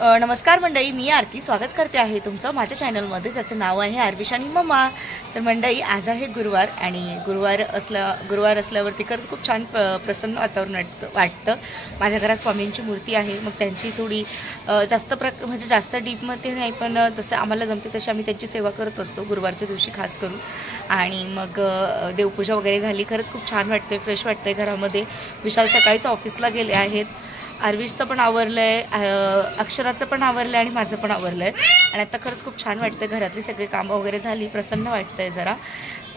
नमस्कार मंडळी, मी आरती स्वागत करते आहे तुमचं माझ्या चॅनलमध्ये, ज्याचं नाव आहे आरविश आणि मम्मा. तर मंडळी, आज आहे गुरुवार आणि गुरुवार असल्यावरती खरंच खूप छान प्रसन्न वातावरण वाटतं. माझ्या घरात स्वामींची मूर्ती आहे, मग त्यांची थोडी म्हणजे जास्त डीपमध्ये नाही, पण जसं आम्हाला जमते तशी आम्ही त्यांची सेवा करत असतो गुरुवारच्या दिवशी खास करून. आणि मग देवपूजा वगैरे झाली. खरंच खूप छान वाटते, फ्रेश वाटते घरामध्ये. विशाल सकाळीच ऑफिसला गेले आहेत. आरविशचं पण आवरलं आहे, अक्षराचं पण आवरलं आहे आणि माझं पण आवरलं आहे. आणि आता खरंच खूप छान वाटतं, घरातली सगळी कामं वगैरे झाली, प्रसन्न वाटतं आहे जरा.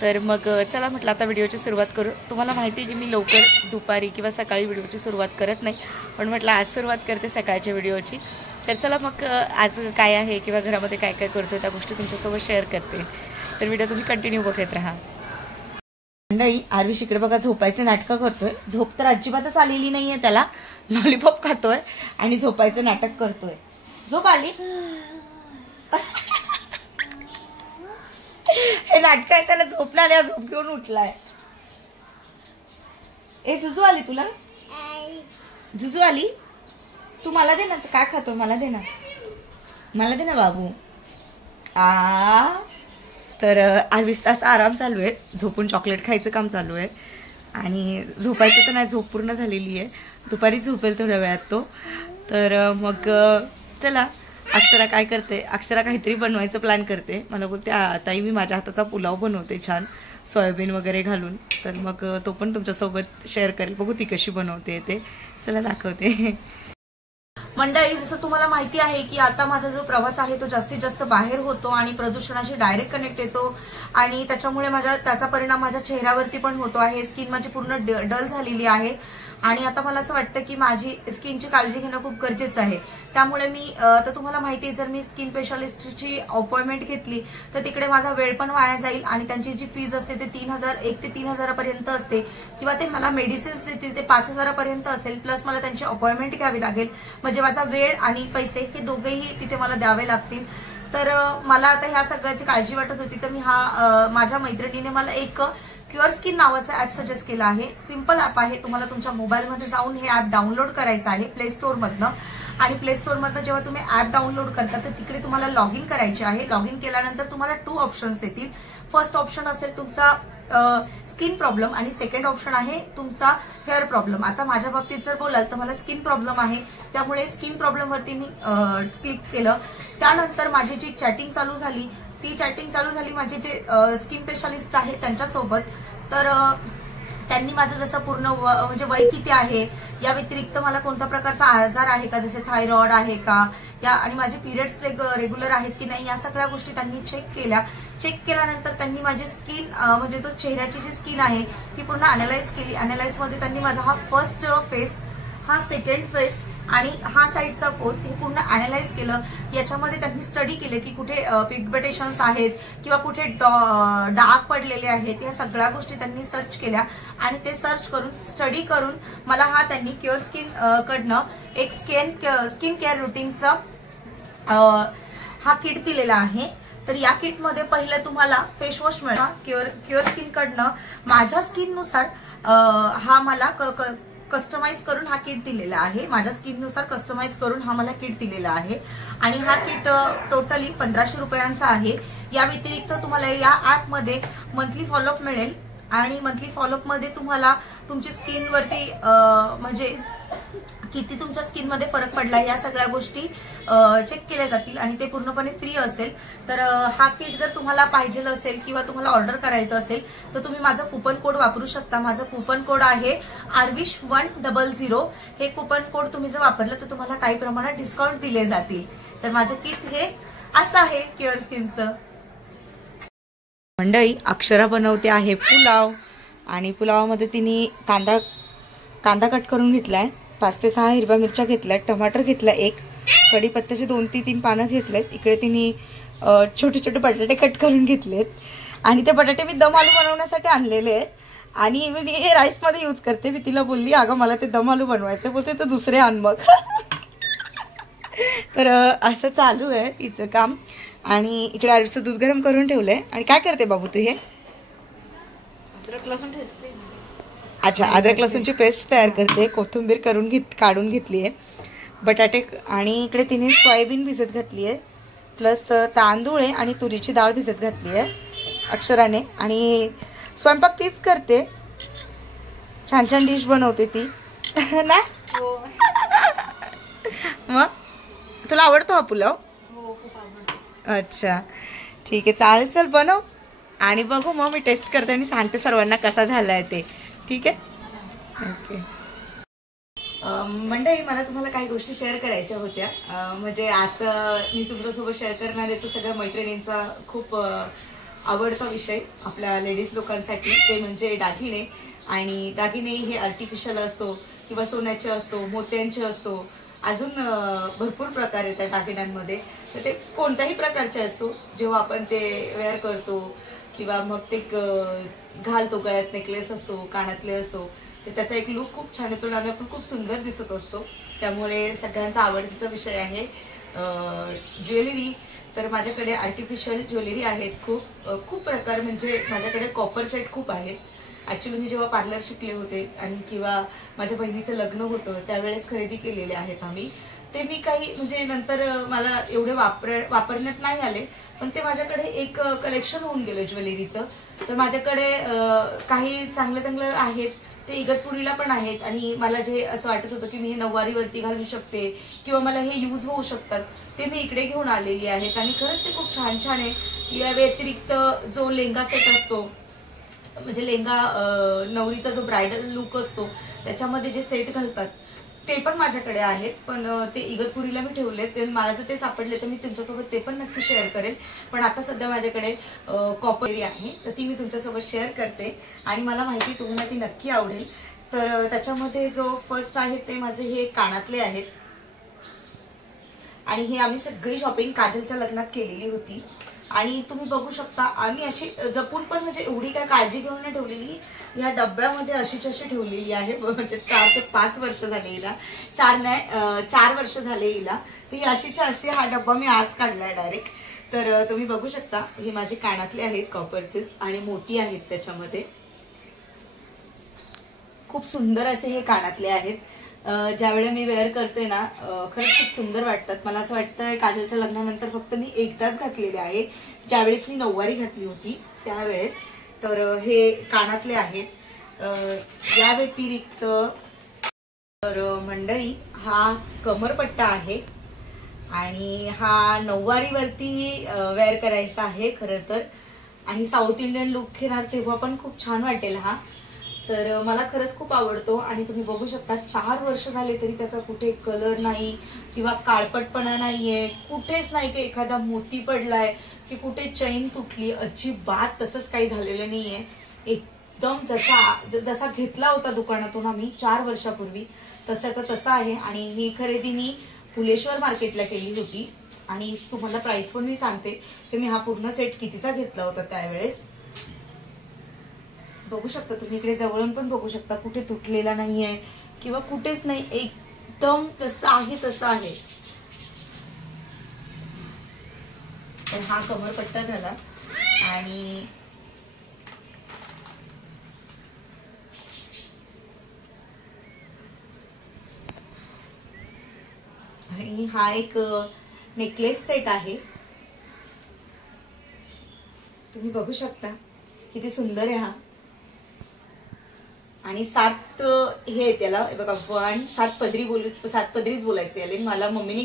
तर मग चला म्हटलं आता व्हिडिओची सुरुवात करू. तुम्हाला माहिती आहे की मी लवकर दुपारी किंवा सकाळी व्हिडिओची सुरुवात करत नाही, पण म्हटलं आज सुरुवात करते सकाळच्या व्हिडिओची. तर चला मग आज काय आहे किंवा घरामध्ये काय काय करतो त्या गोष्टी तुमच्यासोबत शेअर करते. तर व्हिडिओ तुम्ही कंटिन्यू बघत राहा. मंडळी, आरविश इकडे बघा झोपायचे नाटकं करतोय. झोप तर अजिबातच आलेली नाहीये त्याला. लॉलीपॉप खातोय आणि झोपायचं नाटक करतोय. झोप आली? हे नाटक आहे, त्याला झोप नाही आली, झोप घेऊन उठलाय. ए जुजू आली तुला? जुजू आली? तू मला दे ना. काय खातोय? मला दे ना, मला दे ना बाबू. तर 28 तास आराम चालू आहे. झोपून चॉकलेट खायचं काम चालू आहे आणि झोपायचं तर नाही, झोप पूर्ण झालेली आहे. दुपारी झोपेल थोड्या वेळात तो. तर मग चला, अक्षरा काय करते? अक्षरा काहीतरी बनवायचं प्लॅन करते. मला बोलते ताई मी माझ्या हाताचा पुलाव बनवते छान सोयाबीन वगैरे घालून. तर मग तो पण तुमच्यासोबत शेअर करेल. बघू ती कशी बनवते ते. चला दाखवते. मंडळी, जसं तुम्हाला माहिती आहे की आता माझा जो प्रवास आहे तो जास्तीत जास्त बाहेर होतो आणि प्रदूषणाशी डायरेक्ट कनेक्ट येतो आणि त्याच्यामुळे त्याचा परिणाम माझ्या चेहऱ्यावरती पण होतो आहे. स्किन माझी पूर्ण डल झालेली आहे आणि आता मला असं वाटतं की माझी स्किनची काळजी घेणं खूप गरजेचं आहे. त्यामुळे मी तर तुम्हाला माहिती आहे, जर मी स्किन स्पेशालिस्टची अपॉइंटमेंट घेतली तर तिकडे माझा वेळ पण वाया जाईल आणि त्यांची जी फीज असते ते 1 ते 3,000 पर्यंत असते किंवा ते मला मेडिसिन्स देतील ते 5,000 पर्यंत असेल. प्लस मला त्यांची अपॉइंटमेंट घ्यावी लागेल. म्हणजे माझा वेळ आणि पैसे हे दोघेही तिथे मला द्यावे लागतील. तर मला आता ह्या सगळ्याची काळजी वाटत होती. तर मी माझ्या मैत्रिणीने मला एक क्युअर स्किन नावाचं ऍप सजेस्ट केलं आहे. सिंपल ऍप आहे. तुम्हाला तुमच्या मोबाईलमध्ये जाऊन हे ऍप डाउनलोड करायचं आहे प्ले स्टोअरमधनं. आणि प्ले स्टोअरमधनं जेव्हा तुम्ही ऍप डाउनलोड करता तर तिकडे तुम्हाला लॉग इन करायचे आहे. लॉग इन केल्यानंतर तुम्हाला 2 ऑप्शन्स येतील. फर्स्ट ऑप्शन असेल तुमचा स्किन प्रॉब्लेम आणि सेकंड ऑप्शन आहे तुमचा हेअर प्रॉब्लेम. आता माझ्या बाबतीत जर बोलाल तर मला स्किन प्रॉब्लेम आहे, त्यामुळे स्किन प्रॉब्लेम वरती मी क्लिक केलं. त्यानंतर माझी जी चॅटिंग चालू झाली माझे जे स्किन स्पेशालिस्ट आहे त्यांच्यासोबत. तर त्यांनी माझं जसं पूर्ण म्हणजे वय किती आहे, या व्यतिरिक्त मला कोणत्या प्रकारचा आजार आहे का, जसे थायरॉइड आहे का, या आणि माझे पिरियड्स रेग्युलर आहेत की नाही, या सगळ्या गोष्टी त्यांनी चेक केल्या. चेक केल्यानंतर त्यांनी माझी स्किन म्हणजे तो चेहऱ्याची जी स्किन आहे ती पूर्ण अॅनालाइज केली. अॅनालाइज मध्ये त्यांनी माझा हा फर्स्ट फेस, हा सेकंड फेस आणि हा साईडचा पोज हे पूर्ण अॅनालाइज केलं. याच्यामध्ये त्यांनी स्टडी केले की कुठे पिगमेंटेशन्स आहेत किंवा कुठे डार्क पडलेले आहेत. या सगळ्या गोष्टी त्यांनी सर्च केल्या आणि ते सर्च करून स्टडी करून मला त्यांनी क्युअर स्किन कडनं एक स्किन केअर रुटीनचा हा किट दिलेला आहे. तर या किटमध्ये पहिलं तुम्हाला फेस वॉश मिळणार क्युअर स्किन कडनं. माझ्या स्किननुसार हा मला कस्टमाइज करून हा किट दिलेला आहे. माझ्या स्किननुसार कस्टमाइज करून हा मला किट दिलेला आहे आणि हा किट टोटली 1,500 रुपयांचा आहे. या व्यतिरिक्त तुम्हाला या ऍपमध्ये मंथली फॉलोअप मिळेल आणि मंथली फॉलोअप मध्ये तुम्हाला तुमची स्किनवरती म्हणजे किती तुमच्या स्किनमध्ये फरक पडला या सगळ्या गोष्टी चेक केल्या जातील आणि ते पूर्णपणे फ्री असेल. तर हा किट जर तुम्हाला पाहिजे असेल किंवा तुम्हाला ऑर्डर करायचं असेल तर तुम्ही माझं कुपन कोड वापरू शकता. माझं कुपन कोड आहे ARVISH100. हे कुपन कोड तुम्ही जर वापरलं तर तुम्हाला काही प्रमाणात डिस्काउंट दिले जातील. तर माझं किट हे असं आहे क्युअर स्किनचं. मंडळी, अक्षरा बनवते आहे पुलाव आणि पुलावामध्ये तिने कांदा कट करून घेतलाय, 5 ते 6 हिरव्या मिरच्या घेतल्यात, टमाटर घेतलाय, एक कढीपत्त्याचे 2 ते 3 पानं घेतलेत. इकडे तिने छोटे छोटे बटाटे कट करून घेतलेत आणि ते बटाटे मी दम आलू बनवण्यासाठी आणलेले आहेत आणि मी हे राईस मध्ये यूज करते. मी तिला बोलली अगं मला ते दम आलू बनवायचे, बोलते तर दुसरे आण मग. तर असं चालू आहे तिचं काम. आणि इकडे आरवीचं दूध गरम करून ठेवलंय. आणि काय करते बाबू तू? हे अद्रक लसूण ठेचते. अच्छा, अद्रक लसूणची पेस्ट तयार करते. कोथिंबीर काढून घेतली आहे. बटाटे आणि इकडे तिने सोयाबीन भिजत घातली आहे, प्लस तांदूळ आहे आणि तुरीची डाळ भिजत घातली आहे अक्षराने. आणि स्वयंपाक तीच करते, छान छान डिश बनवते ती ना. मग तुला आवडतो हा पुलाव? अच्छा ठीक आहे, चालेल, चल बनव आणि बघू मग मी टेस्ट करते आणि सांगते सर्वांना कसा झालाय ते. ठीक आहे, ओके. मंडळी, मला तुम्हाला काही गोष्टी शेअर करायच्या होत्या. म्हणजे आज मी तुमच्यासोबत शेअर करणार आहे तो सगळ्या मैत्रिणींचा खूप आवडता विषय आपल्या लेडीज लोकांसाठी, ते म्हणजे दागिने. आणि दागिने हे आर्टिफिशियल असो किंवा सोन्याचे असो, मोत्यांचे असो, अजून भरपूर प्रकार येतात दागिन्यांमध्ये. तर ते कोणत्याही प्रकारचे असो, जेव्हा आपण ते वेअर करतो किंवा मग ते घालतो, गळ्यात नेकलेस असो, कानातले असो, तर त्याचा एक लुक खूप छान येतो आणि आपण खूप सुंदर दिसत असतो. त्यामुळे सगळ्यांचा आवडतीचा विषय आहे ज्वेलरी. तर माझ्याकडे आर्टिफिशियल ज्वेलरी आहेत खूप प्रकार. म्हणजे माझ्याकडे कॉपर सेट खूप आहेत. ॲक्च्युली मी जेव्हा पार्लर शिकले होते आणि किंवा माझ्या बहिणीचं लग्न होतं त्यावेळेस खरेदी केलेले आहेत आम्ही. ते मी काही म्हणजे नंतर मला एवढे वापरण्यात नाही आले, पण ते माझ्याकडे एक कलेक्शन होऊन गेलं ज्वेलरीचं. तर माझ्याकडे काही चांगलं चांगलं आहेत, ते इगतपुरीला पण आहेत. आणि मला जे असं वाटत होतं की मी हे नऊवारीवरती घालू शकते किंवा मला हे यूज होऊ शकतात, ते मी इकडे घेऊन आलेली आहेत. आणि खरंच ते खूप छान छान आहे. या व्यतिरिक्त जो लेंगा सेट असतो, म्हणजे लेंगा नवरीचा जो ब्रायडल लुक असतो त्याच्यामध्ये जे सेट घालतात ते पण माझ्याकडे आहेत. पण ते इगतपुरीला मी ठेवले, ते मला जर ते सापडले तर मी तुमच्यासोबत ते पण नक्की शेअर करेल. पण आता सध्या माझ्याकडे कॉपर आहे, तर ती मी तुमच्यासोबत शेअर करते आणि मला माहिती तुम्हाला ती नक्की आवडेल. तर त्याच्यामध्ये जो फर्स्ट आहे ते माझे हे कानातले आहेत. आणि हे आम्ही सगळी शॉपिंग काजलच्या लग्नात केलेली होती. आणि तुम्ही बघू शकता, आम्ही अशी जपून पण म्हणजे एवढी काय काळजी घेऊन नाही ठेवलेली. ह्या डब्यामध्ये अशीच अशी ठेवलेली आहे. म्हणजे 4 ते 5 वर्ष झाले हिला, 4 वर्ष झाले हिला. ती अशीच्या अशी हा डब्बा मी आज काढलाय डायरेक्ट. तर तुम्ही बघू शकता, हे माझे कानातले आहेत कॉपरचेच आणि मोती आहेत त्याच्यामध्ये. खूप सुंदर असे हे कानातले आहेत. ज्यावेळेला मी वेअर करते ना, खरंच खूप सुंदर वाटतात. मला असं वाटतं काजलच्या लग्नानंतर फक्त मी एकदाच घातलेले आहे, ज्यावेळेस मी नऊवारी घातली होती त्यावेळेस. तर हे कानातले आहेत. या व्यतिरिक्त तर मंडळी, हा कमरपट्टा आहे आणि हा नऊवारीवरती वेअर करायचा आहे खरं तर. आणि साऊथ इंडियन लुक घेणार तेव्हा पण खूप छान वाटेल हा. तर मला खरंच खूप आवडतो. आणि तुम्ही बघू शकता, 4 वर्ष झाले तरी त्याचा कुठे कलर नाही किंवा काळपटपणा नाहीये, कुठेच नाही की एखादा मोती पडलाय की कुठे चैन तुटली, अजिबात तसंच काही झालेलं नाहीये. एकदम जसा घेतला होता दुकानातून आम्ही 4 वर्षापूर्वी तसा तसा आहे. आणि ही खरेदी मी फुलेश्वर मार्केटला केली होती. आणि तुम्हाला प्राइस पण मी सांगते की मी हा पूर्ण सेट कितीचा घेतला होता त्यावेळेस. बघू शकता तुम्ही, इकडे जवळून पण बघू शकता, कुठे तुटलेला नाहीये किंवा कुठेच नाही, एकदम तसं आहे तसं आहे. तर हा कमरपट्टा झाला. आणि हा एक नेकलेस सेट आहे. तुम्ही बघू शकता किती सुंदर आहे हा. आणि 7 हे त्याला बघा, 7 पदरीच बोलायचे याले. मला मम्मीने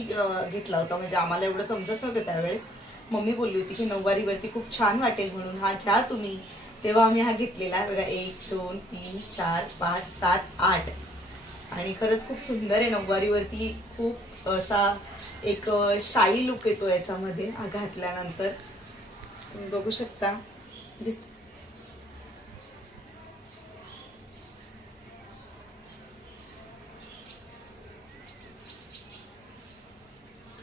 घेतला होता, म्हणजे आम्हाला एवढं समजत नव्हतं त्यावेळेस. मम्मी बोलली होती की नऊवारीवरती खूप छान वाटेल म्हणून हा घ्या तुम्ही. तेव्हा आम्ही हा घेतलेला बघा. 1 2 3 4 5 7 8. आणि खरंच खूप सुंदर आहे. नऊवारीवरती खूप असा एक शाही लुक येतो याच्यामध्ये हा घातल्यानंतर. तुम्ही बघू शकता.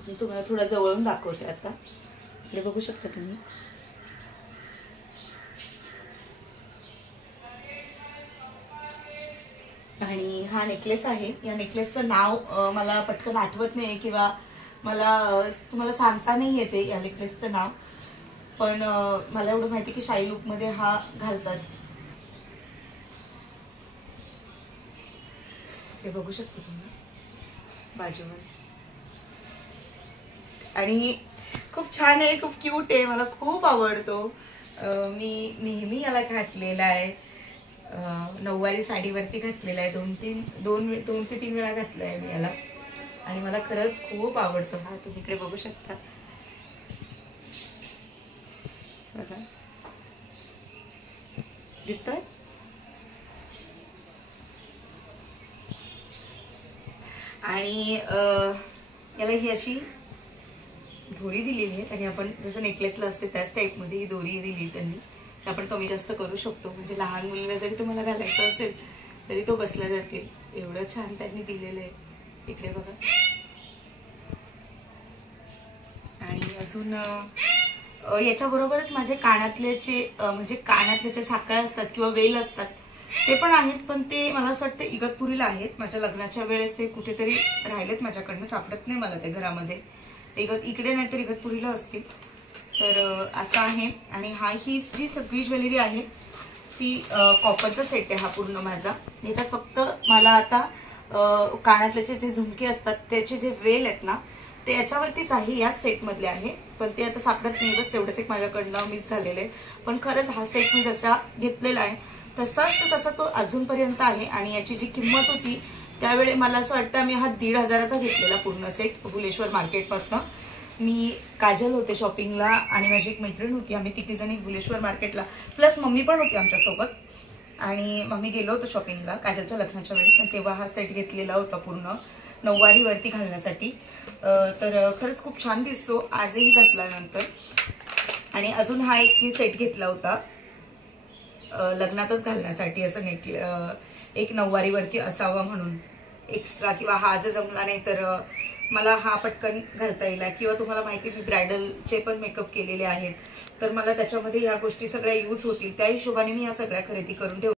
मी तुम्हाला थोडा जवळून दाखवते आता. हे बघू शकता तुम्ही. आणि हा नेकलेस आहे. या नेकलेसचं नाव मला पटकन आठवत नाही किंवा मला तुम्हाला सांगता नाही येते या नेकलेसचं नाव. पण मला एवढं माहिती की शाही लुक मध्ये हा घालतात. हे बघू शकता तुम्ही बाजूवर. आणि खूप छान आहे, खूप क्यूट आहे, मला खूप आवडतो. मी नेहमी याला घातलेला आहे. नऊवारी साडीवरती घातलेला आहे, दोन ते तीन वेळा घातला आहे मी याला आणि मला खरंच खूप आवडतो. हा तुम्ही इकडे बघू शकता बघा, दिसतोय. आणि याला ही अशी दोरी दिलेली आहे आणि आपण जसं नेकलेसला असते त्याच टाईपमध्ये ही दोरी दिली त्यांनी. आपण कमी जास्त करू शकतो, म्हणजे लहान मुलीला जरी तुम्हाला घालायचं असेल तरी तो बसला जातील. एवढं छान त्यांनी दिलेलं आहे. इकडे बघा. आणि अजून याच्याबरोबरच माझे कानातल्याचे म्हणजे कानातल्याचे साखळ्या असतात किंवा वेल असतात ते पण आहेत, पण ते मला असं वाटतं इगतपुरीला आहेत. माझ्या लग्नाच्या वेळेस ते कुठेतरी राहिलेत माझ्याकडनं, सापडत नाही मला ते घरामध्ये. इकडे नाही तर इगतपुरीला असतील. तर असं आहे. आणि ही जी सगळी ज्वेलरी आहे ती कॉपरचा सेट आहे हा पूर्ण माझा. याच्यात फक्त मला आता कानातल्याचे जे झुमके असतात त्याचे जे वेल आहेत ना ते याच्यावरतीच आहे, याच सेटमधले आहे, पण ते आता सापडत नाही. बस तेवढंच एक माझ्याकडनं मिस झालेलं आहे. पण खरंच हा सेट मी जसा घेतलेला आहे तसा तो अजूनपर्यंत आहे. आणि याची जी किंमत होती त्यावेळी मला असं वाटतं मी हा 1,500चा घेतलेला पूर्ण सेट भुलेश्वर मार्केटमधनं. मी काजल होते शॉपिंगला आणि माझी एक मैत्रीण होती. आम्ही तिघीजणी भुलेश्वर मार्केटला, प्लस मम्मी पण होती आमच्यासोबत. आणि मम्मी गेलो होतो शॉपिंगला काजलच्या लग्नाच्या वेळेस आणि तेव्हा हा सेट घेतलेला होता पूर्ण नऊवारीवरती घालण्यासाठी. तर खरंच खूप छान दिसतो आजही घातल्यानंतर. आणि अजून हा एक मी सेट घेतला होता लग्नातच घालण्यासाठी, असं एक नऊवारीवरती असावा म्हणून एक्स्ट्रा, किंवा हा जर जमला नाही तर मला हा पटकन घालता येईल. किंवा तुम्हाला माहिती मी ब्रायडलचे पण मेकअप केलेले आहेत तर मला त्याच्यामध्ये ह्या गोष्टी सगळ्या यूज होतील, त्या हिशोबाने मी ह्या सगळ्या खरेदी करून ठेवल्या.